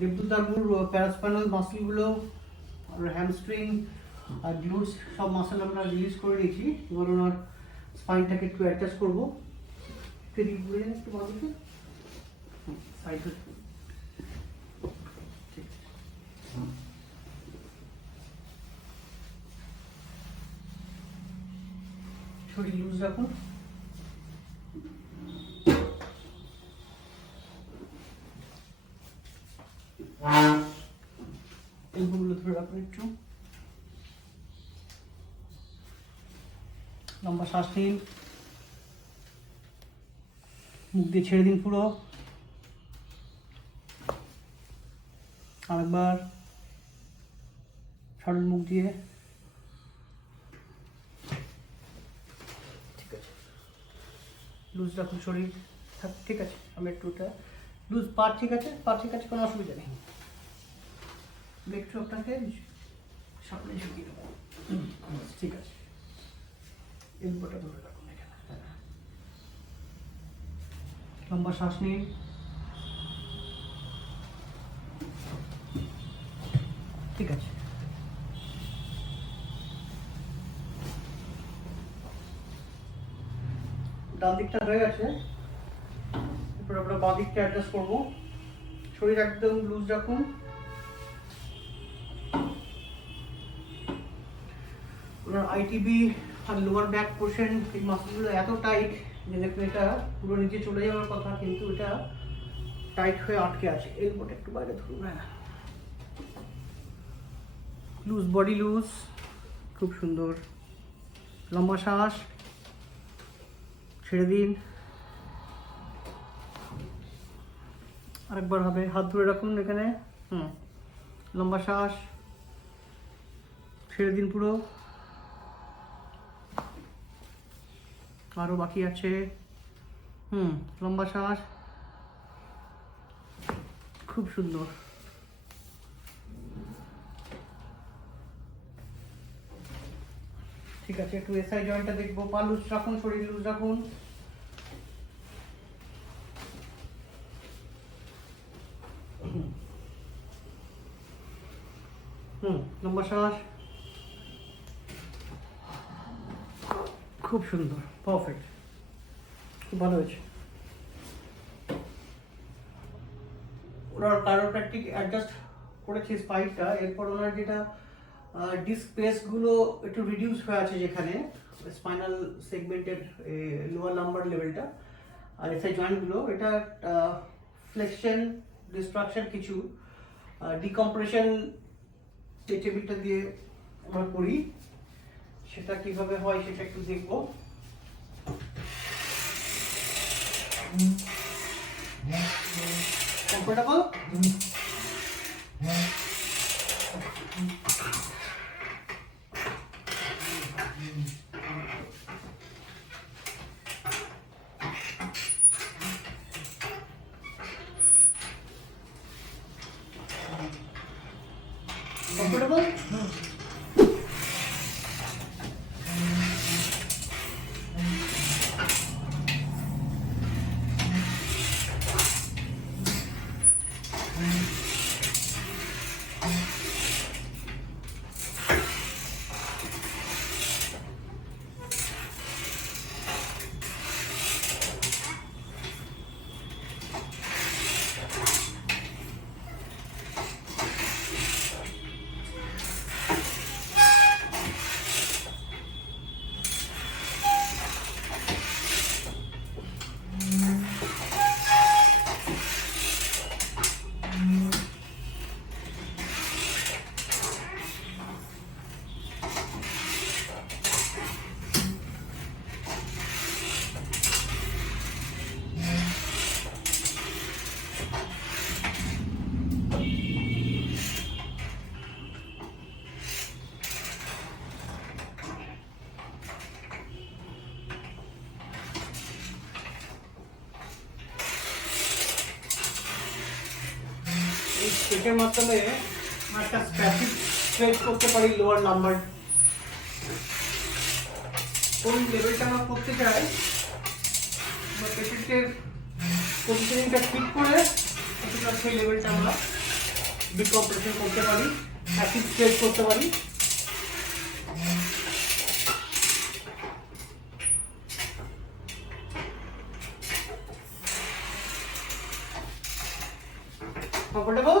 দেবদুতাবুর প্যারাস্পাইনাল মাসলগুলো আর হ্যামস্ট্রিং আর গ্লুটস সব মাসল আমরা রিলিজ করে দিয়েছি। এবার ওনার স্পাইনটাকে একটু অ্যাডজাস্ট করবো। একটু বাঁধতে সাইড শরীর লুজ রাখুন। এলবোগুলো ধরে রাখুন, একটু লম্বা শ্বাস নিন, মুখ দিয়ে ছেড়ে দিন পুরো। আরেকবার ছাড়ুন মুখ দিয়ে। ঠিক আছে, লুজ রাখুন শরীর। ঠিক আছে, আমি একটু ওটা লুজ। পা ঠিক আছে, পা ঠিক আছে, কোনো অসুবিধা নেই। একটু আপনাকে সামনে ঝুঁকিয়ে দেবো। ঠিক আছে, এলবোটা ধরে রাখুন এখানে। লম্বা শ্বাস নিন। ঠিক আছে, ডান দিকটা হয়ে গেছে। এরপর আমরা বাঁ দিকটা অ্যাডজাস্ট করবো। শরীর একদম লুজ রাখুন। ওনার আইটিবি আর লোয়ার ব্যাক পোর্শন, এই মাসলগুলো এত টাইট যে দেখুন এটা পুরো নিচে চলে যাওয়ার কথা, কিন্তু এটা টাইট হয়ে আটকে আছে। এলবোটা একটু বাইরে ধরুন। হ্যাঁ, লুজ, বডি লুজ, খুব সুন্দর। লম্বা শ্বাস, ছেড়ে দিন। আরেকবার হবে, হাত ধরে রাখুন এখানে। লম্বা শ্বাস, ছেড়ে দিন পুরো। আরো বাকি আছে। লম্বা শ্বাস, খুব সুন্দর। ঠিক আছে, একটু এসআই জয়েন্টটা দেখবো। পা লুজ রাখুন, শরীর লুজ রাখুন। লম্বা শ্বাস, খুব সুন্দর, পারফেক্ট, খুব ভালো হয়েছে। ওনার কাইরোপ্র্যাকটিক অ্যাডজাস্ট করেছি স্পাইনটা। এরপর ওনার যেটা ডিস্ক পেসগুলো একটু রিডিউস হয়ে আছে যেখানে স্পাইনাল সেগমেন্টের লোয়ার লাম্বার লেভেলটা, আর এসআই জয়েন্টগুলো, এটা ফ্লেকশন ডিস্ট্রাকশন কিছু ডিকম্প্রেশন যে টেবিলটা দিয়ে আমরা করি, সেটা কিভাবে হয় সেটা একটু দেখবো। কমফোর্টেবল? কমফোর্টেবল? এটার মাধ্যমে একটা স্প্যাসিভ স্ট্রেচ করতে পারি লোয়ার লাম্বার। কোন লেভেলটা আমরা করতে চাই, আমরা পেশেন্টের পজিশনিংটা ঠিক করে সেই লেভেলটা আমরা ডিকম্প্রেশন করতে পারি, অ্যাসিড স্ট্রেচ করতে পারি। কমফোর্টেবল?